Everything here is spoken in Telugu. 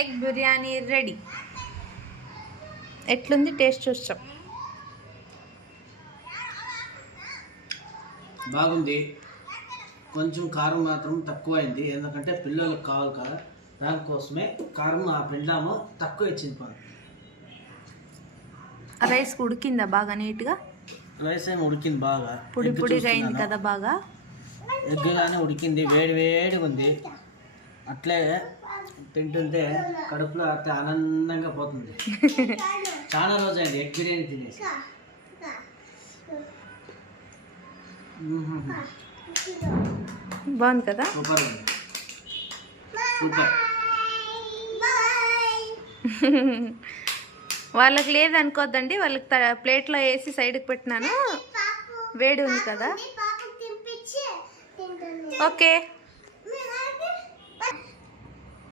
Egg biryani ready. ఎట్లుంది టేస్ట్ చూస్తాం. బాగుంది. కొంచెం కారం మాత్రం తక్కువైంది, ఎందుకంటే పిల్లలకు కావాలి కదా, దానికోసమే కారం ఆ పెండ్లాము తక్కువ ఇచ్చింది. పని రైస్ ఉడికిందా బాగా నీట్గా? రైస్ ఏమి ఉడికింది బాగా, పొడి పొడిగా అయింది కదా బాగా. ఎగ్గుగానే ఉడికింది, వేడి వేడిగా ఉంది. అట్లే తింటుంటే కడుపులో అట్లా ఆనందంగా పోతుంది. చాలా రోజు అయింది ఎగ్ బిర్యానీ తినేసి. బాగుంది కదా. సూపర్ ఉంది, సూపర్. వాళ్ళకి లేదనుకోద్దండి, వాళ్ళకి ప్లేట్లో వేసి సైడ్కి పెట్టినాను, వేడి ఉంది కదా. ఓకే.